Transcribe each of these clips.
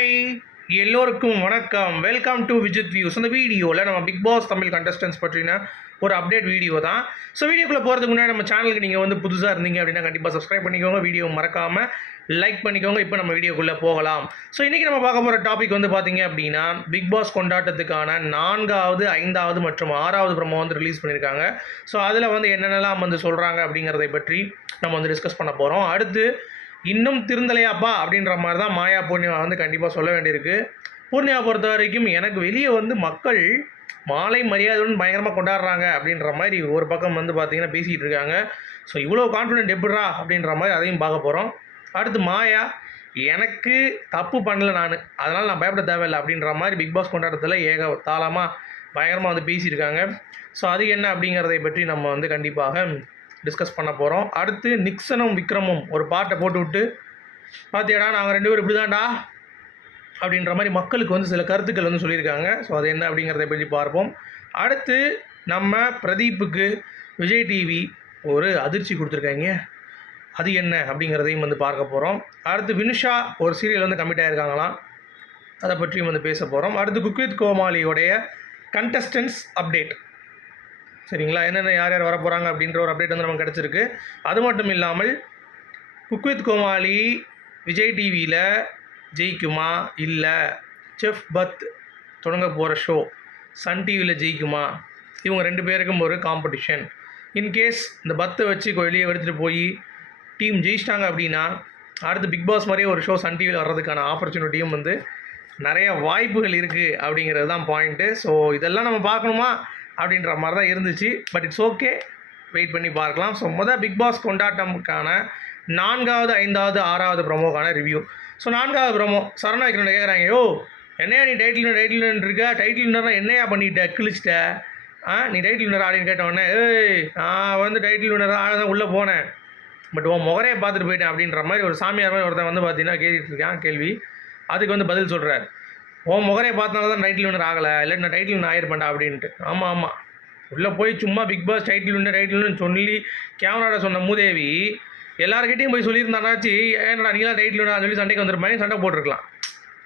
Hi எல்லோருக்கும் வணக்கம். Welcome to Vijith views அந்த வீடியோவில் நம்ம பிக் பாஸ் தமிழ் கண்டஸ்டன்ஸ் பற்றின ஒரு அப்டேட் வீடியோ தான். ஸோ வீடியோக்குள்ளே போகிறதுக்கு முன்னாடி நம்ம சேனலுக்கு நீங்கள் வந்து புதுசாக இருந்தீங்க அப்படின்னா கண்டிப்பாக சப்ஸ்கிரைப் பண்ணிக்கோங்க. வீடியோ மறக்காமல் லைக் பண்ணிக்கோங்க. இப்போ நம்ம வீடியோக்குள்ளே போகலாம். ஸோ இன்றைக்கி நம்ம பார்க்க போகிற டாபிக் வந்து பார்த்தீங்க அப்படின்னா பிக் பாஸ் கொண்டாட்டத்துக்கான நான்காவது ஐந்தாவது மற்றும் ஆறாவது ப்ரமோ வந்து ரிலீஸ் பண்ணியிருக்காங்க ஸோ அதில் வந்து என்னென்னலாம் வந்து சொல்கிறாங்க அப்படிங்கிறதை பற்றி நம்ம வந்து டிஸ்கஸ் பண்ண போகிறோம் அடுத்து இன்னும் திருந்தலையாப்பா அப்படின்ற மாதிரி தான் மாயா பூர்ணிமா வந்து கண்டிப்பாக சொல்ல வேண்டியிருக்கு. பூர்ணிமா பொறுத்த வரைக்கும் எனக்கு வெளியே வந்து மக்கள் மாலை மரியாதையுடன் பயங்கரமாக கொண்டாடுறாங்க அப்படின்ற மாதிரி ஒரு பக்கம் வந்து பார்த்தீங்கன்னா பேசிகிட்டு இருக்காங்க. ஸோ இவ்வளோ கான்ஃபிடென்ட் எப்படிரா அப்படின்ற மாதிரி அதையும் பார்க்க போகிறோம் அடுத்து மாயா எனக்கு தப்பு பண்ணல நான். அதனால் நான் பயப்பட தேவையில்லை அப்படின்ற மாதிரி பிக் பாஸ் கொண்டாடத்தில் ஏக தாளமாக பயங்கரமாக வந்து பேசியிருக்காங்க. ஸோ அது என்ன அப்படிங்கிறதை பற்றி நம்ம வந்து கண்டிப்பாக டிஸ்கஸ் பண்ண போகிறோம் அடுத்து நிக்சனும் விக்ரமும் ஒரு பாட்டை போட்டு விட்டு பார்த்தியாடா நாங்கள் ரெண்டு பேரும் இப்படி தான்டா அப்படின்ற மாதிரி மக்களுக்கு வந்து சில கருத்துக்கள் வந்து சொல்லியிருக்காங்க. ஸோ அது என்ன அப்படிங்கிறத பற்றி பார்ப்போம். அடுத்து நம்ம பிரதீப்புக்கு விஜய் டிவி ஒரு அதிர்ச்சி கொடுத்துருக்காங்க. அது என்ன அப்படிங்கிறதையும் வந்து பார்க்க போகிறோம் அடுத்து வினுஷா ஒரு சீரியல் வந்து கமிட் ஆகிருக்காங்களாம் அதை பற்றியும் வந்து பேச போகிறோம் அடுத்து குக்வித் கோமாளியோடைய கண்டஸ்டன்ஸ் அப்டேட் சரிங்களா? என்னென்ன யார் யார் வர போகிறாங்க அப்படின்ற ஒரு அப்டேட் வந்து நமக்கு கிடச்சிருக்கு. அது மட்டும் இல்லாமல் குக்வித் கோமாளி விஜய் டிவியில் ஜெயிக்குமா? இல்லை செஃப் பத் தொடங்க போகிற ஷோ சன் டிவியில் ஜெயிக்குமா? இவங்க ரெண்டு பேருக்கும் ஒரு காம்படிஷன் இன்கேஸ் இந்த பத்தை வச்சு வெளியே எடுத்துகிட்டு போய் டீம் ஜெயிச்சிட்டாங்க அப்படின்னா அடுத்து பிக் பாஸ் மாதிரியே ஒரு ஷோ சன் டிவியில் வர்றதுக்கான ஆப்பர்ச்சுனிட்டியும் வந்து நிறைய வாய்ப்புகள் இருக்குது அப்படிங்கிறது தான் பாயிண்ட்டு ஸோ இதெல்லாம் நம்ம பார்க்கணுமா? அப்படின்ற மாதிரி தான் இருந்துச்சு. பட் இட்ஸ் ஓகே வெயிட் பண்ணி பார்க்கலாம். ஸோ மொதல் பிக் பாஸ் கொண்டாட்டமுக்கான நான்காவது ஐந்தாவது ஆறாவது ப்ரமோக்கான ரிவ்யூ ஸோ நான்காவது ப்ரமோ சரணா விக்ரன் கேட்குறாங்க யோ என்னையா நீ டைட்டில் டைட்டில் இருக்க? டைட்டில் வினர்னா என்னையா பண்ணிட்ட? கிழிச்சிட்ட? ஆ நீ டைட்டில் வினர் அப்படின்னு கேட்டவொடனே ஏய் நான் வந்து டைட்டில் வினர் தான் உள்ளே போனேன். பட் உன் முகரையை பார்த்துட்டு போயிட்டேன். அப்படின்ற மாதிரி ஒரு சாமியார் மாதிரி ஒருத்தன் வந்து பார்த்தீங்கன்னா கேட்டுட்டு இருக்கான் கேள்வி. அதுக்கு வந்து பதில் சொல்கிறார் உன் முகரையை பார்த்தனால தான் டைட்டில் வினர் ஆகலை. இல்லை நான் டைட்டில் வினர் ஆயிருப்பேன்டா அப்படின்ட்டு ஆமாம் ஆமாம் உள்ளே போய் சும்மா big boss title winner title சொல்லி கேமராட சொன்ன மூதேவி எல்லாருக்கிட்டையும் போய் சொல்லியிருந்தானாச்சு ஏன்டா நீங்களாம் டைட்டில் வினர் சொல்லி சண்டைக்கு வந்துருப்பாங்க சண்டை போட்டிருக்கலாம்.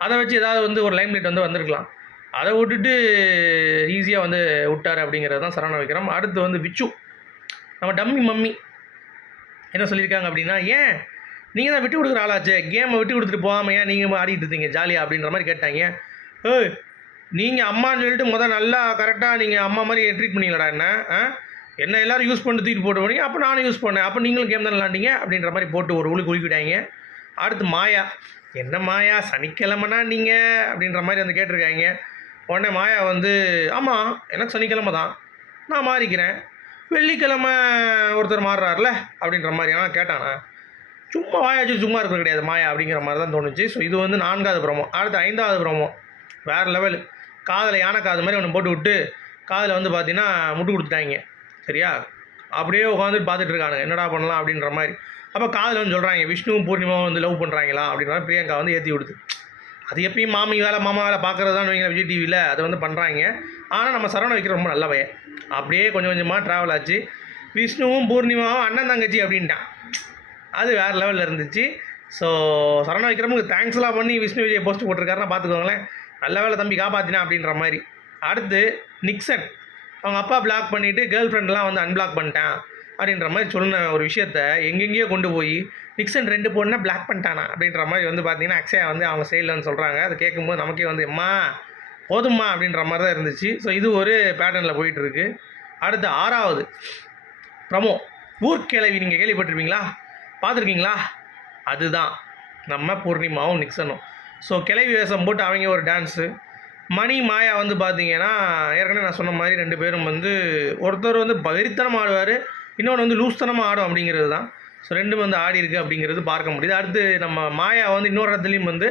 அதை வச்சு ஏதாவது வந்து ஒரு லைம் லைட் வந்து வந்திருக்கலாம். அதை விட்டுட்டு ஈஸியாக வந்து விட்டார் அப்படிங்கிறது தான் சரண வைக்கிறோம் அடுத்து வந்து விச்சு. நம்ம டம்மி மம்மி என்ன சொல்லியிருக்காங்க அப்படின்னா ஏன் நீங்கள் தான் விட்டு கொடுக்குற ஆளாச்சே. கேமை விட்டு கொடுத்துட்டு போகாமையா நீங்கள் ஆடிட்டு இருந்தீங்க? ஜாலியாக அப்படின்ற மாதிரி கேட்டாங்க. ஏய் நீங்கள் அம்மான்னு சொல்லிட்டு முதல் நல்லா கரெக்டாக நீங்கள் அம்மா மாதிரி ட்ரீட் பண்ணீங்களாடா என்ன? ஆ? என்ன எல்லோரும் யூஸ் பண்ணிட்டு தூக்கி போட்டு போனீங்க. அப்போ நானும் யூஸ் பண்ணேன். அப்போ நீங்களும் கேம் தான் விளாண்டிங்க? அப்படின்ற மாதிரி போட்டு ஒரு உழுக்கு குளிக்கிட்டாங்க அடுத்து மாயா. என்ன மாயா? சனிக்கிழமைனா நீங்கள் அப்படின்ற மாதிரி வந்து கேட்டிருக்காங்க. உடனே மாயா வந்து ஆமாம் எனக்கு சனிக்கிழமை தான். நான் மாறிக்கிறேன். வெள்ளிக்கிழமை ஒருத்தர் மாறுறாருல? அப்படின்ற மாதிரி ஆனால் கேட்டானா. சும்மா வாயாச்சு சும்மா இருக்கிற கிடையாது மாயா அப்படிங்கிற மாதிரி தான் தோணுச்சு. ஸோ இது வந்து நான்காவது ப்ரோமோ அடுத்து ஐந்தாவது ப்ரோமோ வேறு லெவல் காதில் யானை காது மாதிரி ஒன்று போட்டு விட்டு காதில் வந்து பார்த்தீங்கன்னா முட்டு கொடுத்துட்டாங்க. சரியா? அப்படியே உட்காந்துட்டு பார்த்துட்டு இருக்கானுங்க. என்னடா பண்ணலாம் அப்படின்ற மாதிரி. அப்போ காதில் வந்து சொல்கிறாங்க விஷ்ணுவும் பூர்ணிமாவும் வந்து லவ் பண்ணுறாங்களா அப்படின்ற மாதிரி பிரியங்கா வந்து ஏற்றி விடுது. அது எப்பயும் மாமி வேலை மாமா வேலை பார்க்குறது தான் வைங்களேன் விஜய் டிவியில் அதை வந்து பண்ணுறாங்க ஆனால் நம்ம சரவண வைக்கிற ரொம்ப நல்ல பையன். அப்படியே கொஞ்சம் கொஞ்சமாக ட்ராவல் ஆச்சு. விஷ்ணுவும் பூர்ணிமாவும் அண்ணன் தங்கச்சி அப்படின்ட்டான். அது வேறு லெவலில் இருந்துச்சு. ஸோ சரண விக்ரமுக்கு தேங்க்ஸ்லாம் பண்ணி விஷ்ணு விஜய் போஸ்ட் போட்டிருக்காருன்னா பார்த்துக்கோங்களேன் நல்ல வேலை தம்பி காப்பாற்றினா அப்படின்ற மாதிரி. அடுத்து நிக்சன் அவங்க அப்பா பிளாக் பண்ணிவிட்டு கேர்ள் ஃப்ரெண்ட்லாம் வந்து அன்பிளாக் பண்ணிட்டான் அப்படின்ற மாதிரி சொன்ன ஒரு விஷயத்த எங்கெங்கேயோ கொண்டு போய் நிக்சன் ரெண்டு பொண்ணை பிளாக் பண்ணிட்டானா அப்படின்ற மாதிரி வந்து பார்த்தீங்கன்னா அக்ஷயா வந்து அவங்க செய்யலன்னு சொல்கிறாங்க அதை கேட்கும்போது நமக்கே வந்து எம்மா போதும்மா அப்படின்ற மாதிரி தான் இருந்துச்சு. ஸோ இது ஒரு பேட்டர்னில் போயிட்டுருக்கு அடுத்து ஆறாவது. ப்ரமோ ஊர்க்கிழவி நீங்கள் கேள்விப்பட்டிருப்பீங்களா? பார்த்துருக்கீங்களா? அதுதான். நம்ம பூர்ணிமாவும் நிக்சனும். ஸோ கிளை வேஷம் போட்டு அவங்க ஒரு டான்ஸு மணி மாயா வந்து பார்த்தீங்கன்னா ஏற்கனவே நான் சொன்ன மாதிரி ரெண்டு பேரும் வந்து ஒருத்தர் வந்து வெறித்தனம் ஆடுவார் இன்னொன்று வந்து லூஸ்தனமாக ஆடும் அப்படிங்கிறது தான். ஸோ ரெண்டும் வந்து ஆடி இருக்குது அப்படிங்கிறது பார்க்க முடியுது. அடுத்து நம்ம மாயா வந்து இன்னொரு இடத்துலையும் வந்து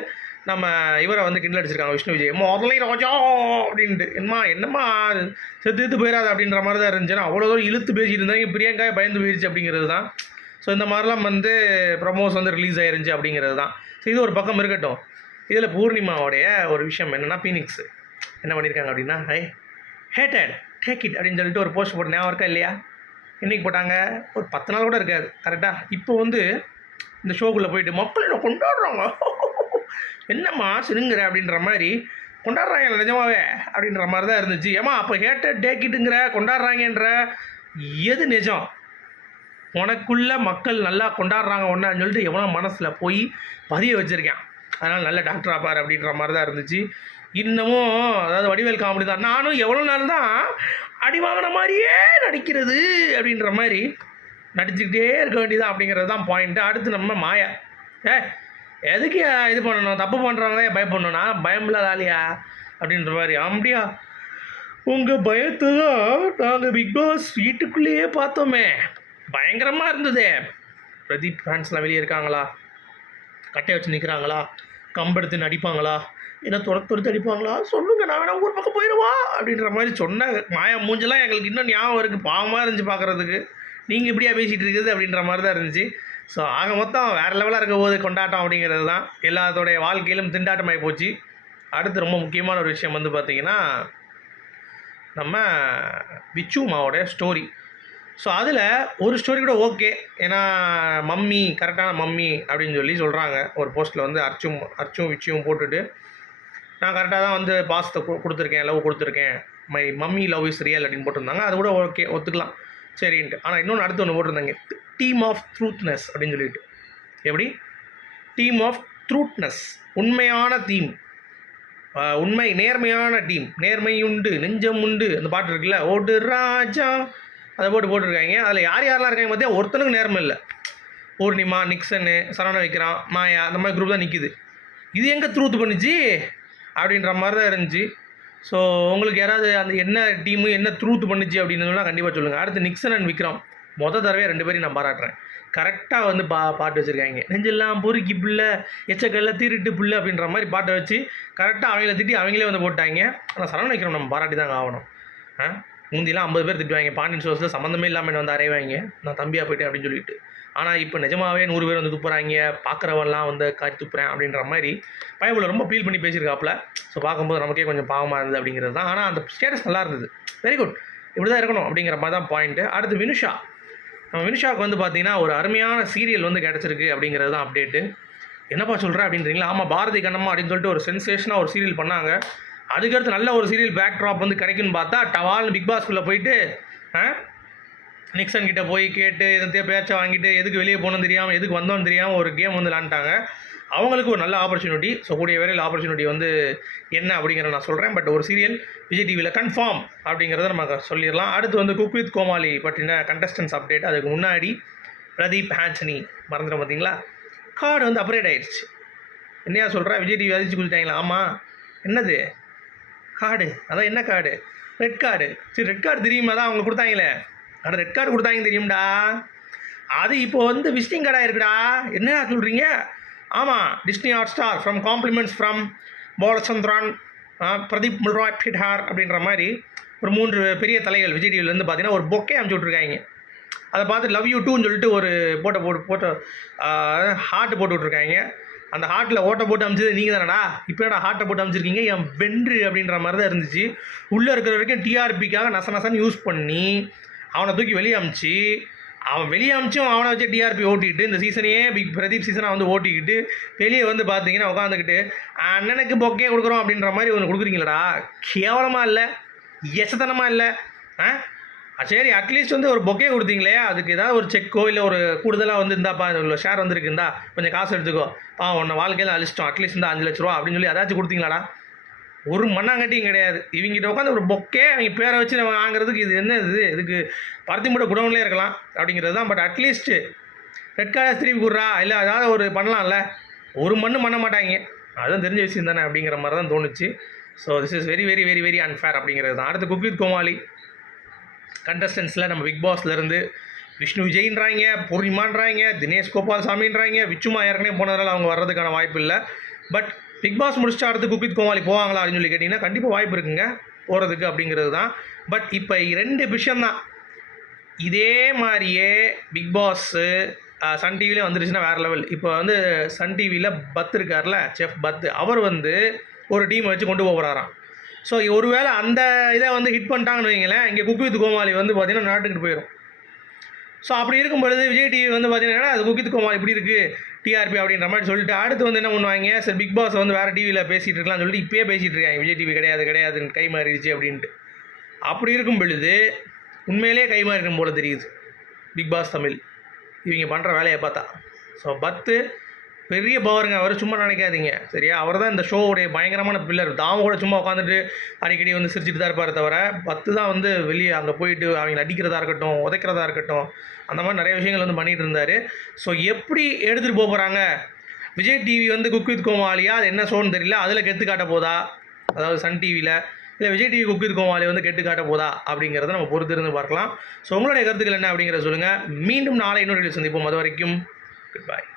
நம்ம இவரை வந்து கிண்டல் அடிச்சிருக்காங்க விஷ்ணு விஜய். முதல்ல ரோஜா அப்படின்ட்டு. என்னம்மா என்னம்மா செத்து இழுத்து போயிடாது அப்படின்ற மாதிரி தான் இருந்துச்சுன்னா அவ்வளோ தூரம் இழுத்து பேசிட்டு இருந்தாங்க. பிரியங்கா பயந்து போயிடுச்சு அப்படிங்கிறது தான். ஸோ இந்த மாதிரிலாம் வந்து ப்ரமோஸ் வந்து ரிலீஸ் ஆயிருந்துச்சு அப்படிங்கிறது தான். ஸோ இது ஒரு பக்கம் இருக்கட்டும். இதில் பூர்ணிமாவோடைய ஒரு விஷயம் என்னென்னா பீனிக்ஸ் என்ன பண்ணியிருக்காங்க அப்படின்னா ஐ ஹேட்டட் டேக் இட் அப்படின்னு சொல்லிட்டு ஒரு போஸ்ட் போட்டு ஞாபகம் இருக்கா இல்லையா? இன்றைக்கி போட்டாங்க. ஒரு பத்து நாள் கூட இருக்காது. கரெக்டாக இப்போ வந்து இந்த ஷோக்குள்ளே போயிட்டு மக்கள் என்ன கொண்டாடுறாங்க? என்னம்மா சினுங்கிற அப்படின்ற மாதிரி கொண்டாடுறாங்க நிஜமாவே அப்படின்ற மாதிரி தான் இருந்துச்சு. ஏமா அப்போ ஹேட்டன் டேக் இட்டுங்கிற கொண்டாடுறாங்கன்ற எது நிஜம்? உனக்குள்ள மக்கள் நல்லா கொண்டாடுறாங்க ஒன்றான்னு சொல்லிட்டு எவ்வளோ மனசில் போய் பதிய வச்சுருக்கேன். அதனால் நல்ல டாக்டர் ஆப்பார் அப்படின்ற மாதிரி தான் இருந்துச்சு. இன்னமும் அதாவது வடிவேல் காமெடி தான். நானும் எவ்வளோ நாள் தான் அடி வாங்கின மாதிரியே நடிக்கிறது அப்படின்ற மாதிரி நடிச்சுக்கிட்டே இருக்க வேண்டியதான் அப்படிங்கிறது தான் பாயிண்ட்டு அடுத்து நம்ம மாயா. ஏ எதுக்கு இது பண்ணணும்? தப்பு பண்ணுறவங்களே பயப்படணும்னா பயம் இல்லாத ஆளியா? அப்படின்ற மாதிரி. அப்படியா? உங்கள் பயத்தை தான் நாங்கள் பிக் பாஸ் வீட்டுக்குள்ளேயே பார்த்தோமே. பயங்கரமாக இருந்ததே. பிரதீப் ஃபேன்ஸ்லாம் வெளியே இருக்காங்களா? கட்டையை வச்சு நிற்கிறாங்களா கம்பெடுத்து நடிப்பாங்களா என்ன துரத்து துரத்து அடிப்பாங்களா? சொல்லுங்க நான் வேணா ஊர் பக்கம் போயிடுவா அப்படின்ற மாதிரி சொன்ன மாயா மூஞ்செல்லாம் எங்களுக்கு இன்னும் ஞாபகம் இருக்குது பாவமாக இருந்துச்சு பார்க்குறதுக்கு. நீங்கள் இப்படியா பேசிகிட்டு இருக்குது அப்படின்ற மாதிரி தான் இருந்துச்சு. ஸோ ஆக மொத்தம் வேறு லெவலாக இருக்க போது கொண்டாட்டம் அப்படிங்கிறது தான். எல்லாத்தோடைய வாழ்க்கையிலும் திண்டாட்டமாகி போச்சு. அடுத்து ரொம்ப முக்கியமான ஒரு விஷயம் வந்து பார்த்திங்கன்னா நம்ம பிச்சு மாவோடைய ஸ்டோரி ஸோ அதில் ஒரு ஸ்டோரி கூட ஓகே ஏன்னா மம்மி கரெக்டான மம்மி அப்படின்னு சொல்லி சொல்கிறாங்க ஒரு போஸ்ட்டில் வந்து அர்ச்சும் அர்ச்சும் விச்சியும் போட்டுட்டு நான் கரெக்டாக தான் வந்து பாசத்தை கொடுத்துருக்கேன் லவ் கொடுத்துருக்கேன். My mummy love is real அப்படின்னு போட்டிருந்தாங்க. அது கூட ஓகே ஒத்துக்கலாம். சரின்ட்டு. ஆனால் இன்னொன்று அடுத்து ஒன்று போட்டிருந்தாங்க. டீம் ஆஃப் ட்ரூத்னஸ் அப்படின்னு சொல்லிட்டு. எப்படி? டீம் ஆஃப் ட்ரூத்னஸ் உண்மையான தீம் உண்மை நேர்மையான டீம் நேர்மை உண்டு நெஞ்சம் உண்டு. அந்த பாட்டு இருக்குல்ல ஓடு ராஜா அதை போட்டு போட்டிருக்காங்க. அதில் யார் யாரெல்லாம் இருக்காங்க பார்த்தியா ஒருத்தனுக்கு நேரம் இல்லை. பூர்ணிமா நிக்சனு சரவண வைக்கிறான் மாயா அந்த மாதிரி குரூப் தான் நிற்கிது இது எங்கே த்ரூத் பண்ணுச்சு? அப்படின்ற மாதிரி தான் இருந்துச்சு. ஸோ உங்களுக்கு யாராவது அந்த என்ன டீமு என்ன த்ரூத் பண்ணுச்சு அப்படின்னு கண்டிப்பாக சொல்லுங்கள் அடுத்து நிக்சன் அண்ட் விக்ரம். மொதல் தடவை ரெண்டு பேரையும் நான் பாராட்டுறேன். கரெக்டாக வந்து பா பாட்டு வச்சுருக்காங்க. நெஞ்செல்லாம் பொறுக்கி பிள்ளை எச்சக்கல்ல திருட்டு புள்ள அப்படின்ற மாதிரி பாட்டை வச்சு கரெக்டாக அவங்கள திட்டி அவங்களே வந்து போட்டாங்க. ஆனால் சரவண விக்ரம் நம்ம பாராட்டி தாங்க ஆகணும். ஆ? முந்திலாம் ஐம்பது பேர் திட்டுவாங்க பாண்டியன் சோர்ஸில் சம்மந்தமே இல்லாமல் வந்து அரைவாங்க நான் தம்பியாக போயிட்டேன் அப்படின்னு சொல்லிட்டு. ஆனால் இப்போ நிஜமாவே நூறு பேர் வந்து துப்புறாங்க பார்க்குறவன்லாம் வந்து காட்டி துப்புறேன் அப்படின்ற மாதிரி பயபுல ரொம்ப ஃபீல் பண்ணி பேசியிருக்காப்புல. ஸோ பார்க்கும்போது நமக்கே கொஞ்சம் பாவமாக இருந்தது அப்படிங்கிறது தான். ஆனால் அந்த ஸ்டேட்டஸ் நல்லா இருந்தது. வெரி குட் இப்படி தான் இருக்கணும் அப்படிங்கிற மாதிரி தான் பாயிண்ட்டு அடுத்து வினுஷா. நம்ம வினுஷாவுக்கு வந்து பார்த்தீங்கன்னா ஒரு அருமையான சீரியல் வந்து கிடச்சிருக்கு அப்படிங்கிறது தான் அப்டேட்டு என்னப்பா சொல்கிற அப்படின்றீங்களா? ஆமாம் பாரதி கண்ணம்மா அப்படின்னு சொல்லிட்டு ஒரு சென்சேஷனாக ஒரு சீரியல் பண்ணாங்க. அதுக்கடுத்து நல்ல ஒரு சீரியல் பேக் ட்ராப் வந்து கிடைக்குன்னு பார்த்தா டவால்னு பிக் பாஸ்குள்ளே போயிட்டு நிக்சன் கிட்ட போய் கேட்டு எதத்தையோ பேச்சை வாங்கிட்டு எதுக்கு வெளியே போகணும்னு தெரியாமல் எதுக்கு வந்தோம்னு தெரியாமல் ஒரு கேம் வந்து விளாண்டாங்க அவங்களுக்கு ஒரு நல்ல ஆப்பர்ச்சுனிட்டி ஸோ கூடிய விரைவில் ஆப்பர்ச்சுனிட்டி வந்து என்ன அப்படிங்கிறத நான் சொல்கிறேன் பட் ஒரு சீரியல் விஜய் டிவியில் கன்ஃபார்ம் அப்படிங்கிறத நம்ம சொல்லிடலாம். அடுத்து வந்து குக் வித் கோமாளி பற்றின கண்டஸ்டன்ஸ் அப்டேட் அதுக்கு முன்னாடி பிரதீப் ஹான்சனி மறந்துடும் பார்த்தீங்களா கார்டு வந்து அப்ரேட் ஆயிடுச்சு. என்னையா சொல்கிறேன் விஜய் டிவி அதிர்ச்சி கொடுத்துட்டாங்களா ஆமாம் என்னது? கார்டு. அதான் என்ன கார்டு? ரெட் கார்டு சரி ரெட் கார்டு தெரியுமா? தான் அவங்க கொடுத்தாங்களே. அட ரெட் கார்டு கொடுத்தாங்க தெரியும்டா. அது இப்போ வந்து விசிட்டிங் கார்டாக இருக்குடா. என்ன சொல்கிறீங்க ஆமாம் Disney hot star from compliments from Balachandran Pradeep முல்ராய் பிட்ஹார் அப்படின்ற மாதிரி ஒரு மூன்று பெரிய தலைகள் விஜய் டிவிலேருந்து பார்த்தீங்கன்னா ஒரு பொக்கே அமுச்சு விட்ருக்காங்க அதை பார்த்து லவ் யூ டூன்னு சொல்லிட்டு ஒரு போட்டோ போட்டு போட்டோ ஹார்ட் போட்டு விட்ருக்காங்க அந்த ஹார்ட்டில் ஓட்டை போட்டு அமிச்சது நீங்கள் தானடா இப்போ என்னடா ஹார்ட்டை போட்டு அமிச்சிருக்கீங்க. என் வென்று அப்படின்ற மாதிரி தான் இருந்துச்சு. உள்ளே இருக்கிற வரைக்கும் டிஆர்பிக்காக நச நசன்னு யூஸ் பண்ணி அவனை தூக்கி வெளியே அமிச்சு அவன் வெளியே அமிச்சும் அவனை வச்சு டிஆர்பி ஓட்டிக்கிட்டு இந்த சீசனையே பிக் பிரதீப் சீசனை வந்து ஓட்டிக்கிட்டு வெளியே வந்து பார்த்தீங்கன்னா உட்காந்துக்கிட்டு அண்ணனுக்கு பொக்கே கொடுக்குறோம் அப்படின்ற மாதிரி ஒன்று கொடுக்குறீங்களடா. கேவலமாக இல்லை. எசத்தனமாக இல்லை. ஆ, சரி அட்லீஸ்ட் வந்து ஒரு பொக்கே கொடுத்தீங்களே. அதுக்கு ஏதாவது ஒரு செக்கோ இல்லை ஒரு கூடுதலாக வந்து இருந்தாப்பா இவ்வளோ ஷேர் வந்திருக்குந்தா கொஞ்சம் காசு எடுத்துக்கோ. பா உன்னை வாழ்க்கையில் அழிச்சிட்டோம். அட்லீஸ்ட் இந்த அஞ்சு லட்ச ரூபா அப்படின்னு சொல்லி ஏதாச்சும் கொடுத்தீங்களாடா? ஒரு மண்ணாங்கட்டியும் கிடையாது. இவங்கிட்ட உட்காந்து ஒரு பொக்கே அவங்க பேரை வச்சு நம்ம வாங்குறதுக்கு இது என்ன இது? இதுக்கு பருத்தி மூட்டை குடவுன்லேயே இருக்கலாம் அப்படிங்கிறது தான். பட் அட்லீஸ்ட்டு ரெட் கலர் திருப்பி கொடுறா இல்லை அதாவது ஒரு பண்ணலாம்ல. ஒரு மண்ணு பண்ண மாட்டாங்க. அதுதான் தெரிஞ்ச விஷயம் தானே அப்படிங்கிற மாதிரி தான் தோணுச்சு. So this is very very very very unfair அப்படிங்கிறது தான். அடுத்து குக் வித் கோமாளி. கண்டஸ்டன்ஸில் நம்ம பிக் பாஸ்லேருந்து விஷ்ணு விஜய்ன்றாங்க பூர்ணிமான்றாங்க தினேஷ் கோபால் சாமின்றாங்க விச்சுமா ஏற்கனவே போனதால் அவங்க வர்றதுக்கான வாய்ப்பு இல்லை. பட் பிக் பாஸ் முடிச்சுட்டு அடுத்து குக்வித் கோமாளி போவாங்களா அப்படின்னு சொல்லி கேட்டிங்கன்னா கண்டிப்பாக வாய்ப்பு இருக்குங்க போகிறதுக்கு அப்படிங்கிறது தான். பட் இப்போ ரெண்டு விஷயம்தான் இதே மாதிரியே பிக் பாஸு சன் டிவிலே வந்துருச்சுன்னா வேறு லெவல் இப்போ வந்து சன் டிவியில் பத் இருக்கார்ல செஃப் பத் அவர் வந்து ஒரு டீமை வச்சு கொண்டு போகிறாராம் ஸோ ஒருவேளை அந்த இதை வந்து ஹிட் பண்ணிட்டாங்கன்னு வைங்களேன் இங்கே குக் வித் கோமாளி வந்து பார்த்தீங்கன்னா நாட்டுக்கிட்டு போயிடும் ஸோ அப்படி இருக்கும் பொழுது விஜய் டிவி வந்து பார்த்தீங்கன்னா அது குக் வித் கோமாளி இப்படி இருக்குது டிஆர்பி அப்படின்ற மாதிரி சொல்லிட்டு அடுத்து வந்து என்ன பண்ணுவாங்க சரி பிக் பாஸ் வந்து வேறு டிவியில் பேசிகிட்டு இருக்கலாம்னு சொல்லிட்டு இப்பயே பேசிகிட்டு இருக்காங்க. விஜய் டிவி கிடையாது கிடையாதுன்னு கை மாறிடுச்சு அப்படின்ட்டு. அப்படி இருக்கும் பொழுது உண்மையிலே கை மாறிடும் போல் தெரியுது. பிக் பாஸ் தமிழ் இவங்க பண்ணுற வேலையை பார்த்தா. ஸோ பத்து பெரிய பவருங்க அவர் சும்மா நினைக்காதீங்க. சரியா? அவர் தான் இந்த ஷோவுடைய பயங்கரமான பில்லர் தாம கூட சும்மா உட்காந்துட்டு அடிக்கடி வந்து சிரிச்சிட்டு தான் இருப்பார் தவிர பத்து தான் வந்து வெளியே அங்கே போயிட்டு அவங்க அடிக்கிறதா இருக்கட்டும் உதைக்கிறதா இருக்கட்டும் அந்த மாதிரி நிறைய விஷயங்கள் வந்து பண்ணிகிட்டு இருந்தார். ஸோ எப்படி எடுத்துகிட்டு போக போகிறாங்க விஜய் டிவி வந்து குக் வித் கோமாளியா? அது என்ன ஷோன்னு தெரியல. அதில் கெத்து காட்ட போதா? அதாவது சன் டிவியில் இல்லை Vijay TV cook with Comali வந்து கெட்டு காட்ட போதா? அப்படிங்கிறத நம்ம பொறுத்திருந்து பார்க்கலாம். ஸோ உங்களுடைய கருத்துக்கள் என்ன அப்படிங்கிறத சொல்லுங்கள் மீண்டும் நாளை இன்னொரு சந்திப்போம். அது வரைக்கும் குட் பாய்